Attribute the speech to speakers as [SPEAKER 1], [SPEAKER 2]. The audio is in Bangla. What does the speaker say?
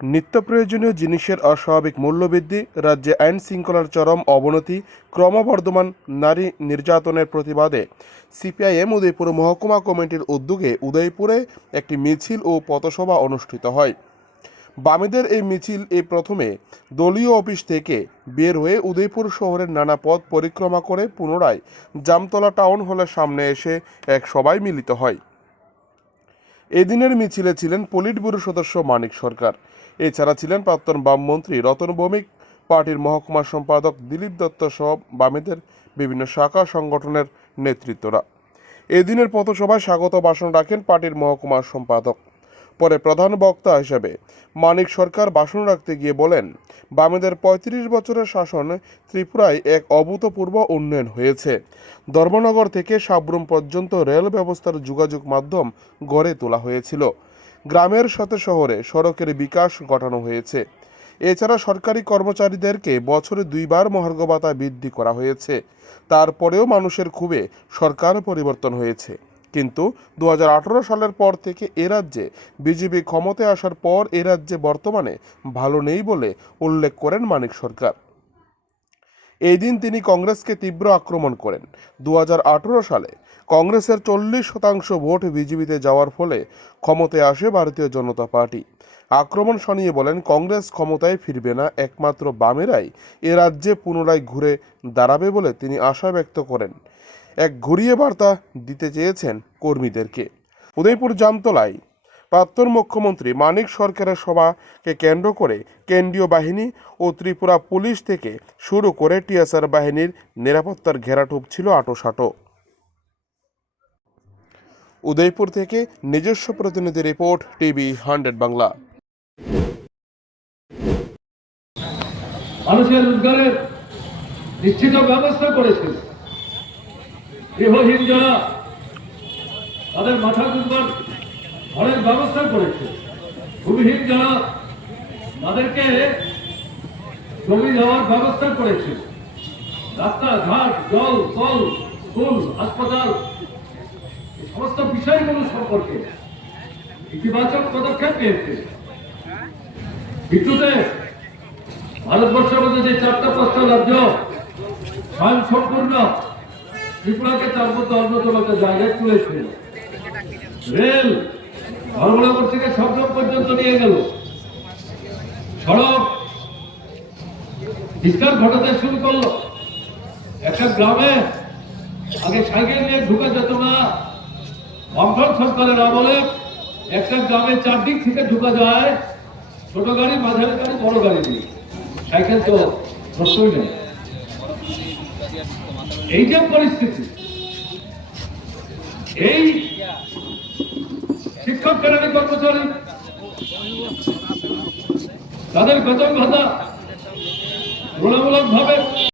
[SPEAKER 1] নিত্য প্রয়োজনীয় জিনিসের অস্বাভাবিক মূল্যবৃদ্ধি, রাজ্যে আইন শৃঙ্খলার চরম অবনতি, ক্রমবর্ধমান নারী নির্যাতনের প্রতিবাদে সিপিআইএম উদয়পুর মহকুমা কমিটির উদ্যোগে উদয়পুরে একটি মিছিল ও পথসভা অনুষ্ঠিত হয়। বামেদের এই মিছিল এই প্রথমে দলীয় অফিস থেকে বের হয়ে উদয়পুর শহরের নানা পথ পরিক্রমা করে পুনরায় জামতলা টাউন হলের সামনে এসে এক সবাই মিলিত হয়। এদিনের মিছিলে ছিলেন পলিট ব্যুরো সদস্য মানিক সরকার। এছাড়া ছিলেন প্রাক্তন বাম মন্ত্রী রতন ভৌমিক, পার্টির মহকুমা সম্পাদক দিলীপ দত্ত সহ বামেদের বিভিন্ন শাখা সংগঠনের নেতৃত্বরা। এদিনের পথসভায় স্বাগত ভাষণ রাখেন পার্টির মহকুমা সম্পাদক। পরে প্রধান বক্তা হিসেবে মানিক সরকার ভাষণ রাখতে গিয়ে বলেন, বামেদের পঁয়ত্রিশ বছরের শাসন ত্রিপুরায় এক অভূতপূর্ব উন্নয়ন হয়েছে। ধর্মনগর থেকে সাবরুম পর্যন্ত রেল ব্যবস্থার যোগাযোগ মাধ্যম গড়ে তোলা হয়েছিল। গ্রামের সাথে শহরে সড়কের বিকাশ ঘটানো হয়েছে। এছাড়া সরকারি কর্মচারীদেরকে বছরে দুইবার মহার্ঘ ভাতা বৃদ্ধি করা হয়েছে। তারপরেও মানুষের খুবই সরকার পরিবর্তন হয়েছে। কিন্তু দু হাজার আঠারো সালের পর থেকে এ রাজ্যে বিজেপি ক্ষমতায় আসার পর এ রাজ্যে বর্তমানে ভালো নেই বলে উল্লেখ করেন মানিক সরকার। এই দিন তিনি কংগ্রেসকে তীব্র আক্রমণ করেন। দু হাজার আঠেরো সালে কংগ্রেসের চল্লিশ শতাংশ ভোট বিজেপিতে যাওয়ার ফলে ক্ষমতায় আসে ভারতীয় জনতা পার্টি। আক্রমণ শনিয়ে বলেন, কংগ্রেস ক্ষমতায় ফিরবে না, একমাত্র বামেরাই এ রাজ্যে পুনরায় ঘুরে দাঁড়াবে বলে তিনি আশা ব্যক্ত করেন। এক ঘুরিয়ে বার্তা দিতে চেয়েছেন কর্মীদেরকে। উদয়পুর জামতলায় প্রাক্তন মুখ্যমন্ত্রী মানিক সরকারের সভাকে কেন্দ্র করে কেন্দ্রীয় বাহিনী ও ত্রিপুরা পুলিশ থেকে শুরু করে টিএসআর বাহিনীর নিরাপত্তার ঘেরাটোপ ছিল আটোসাটো। উদয়পুর থেকে নিজস্ব প্রতিনিধি রিপোর্ট, টিভি হান্ড্রেড বাংলা।
[SPEAKER 2] মানুষের রোজগারের নিশ্চিত ব্যবস্থা করেছিল গৃহহীন যারা, তাদের মাথা গুনবার ঘরের ব্যবস্থা করেছে। ভূমিহীন যারা, তাদেরকে জমি দেওয়ার ব্যবস্থা করেছে। রাস্তাঘাট, জল, কল, স্কুল, হাসপাতাল সমস্ত বিষয়গুলো সম্পর্কে ইতিবাচক পদক্ষেপ নিয়েছে। বিদ্যুতে ভারতবর্ষের মধ্যে যে চারটা পাঁচটা রাজ্য স্বয়ং সম্পূর্ণ ত্রিপুরাকে তার মধ্যে অন্যতম একটা জায়গায় তুলেছিল। রেল ধর্মনগর থেকে সবরম পর্যন্ত নিয়ে গেল। সড়ক বিস্তার ঘটাতে শুরু করল। একটা গ্রামে আগে সাইকেল নিয়ে ঢুকে যেত না। বামফ্রন্ট সরকারের আমলে একটা গ্রামে চারদিক থেকে ঢুকা যায় ছোট গাড়ি, মাঝারি গাড়ি, বড় গাড়ি দিয়ে সাইকেল তো সত্যই নেই। এই যে পরিস্থিতি। এই শিক্ষক কেরানি কর্মচারী তাদের বেতন ভাতা তুলনামূলক ভাবে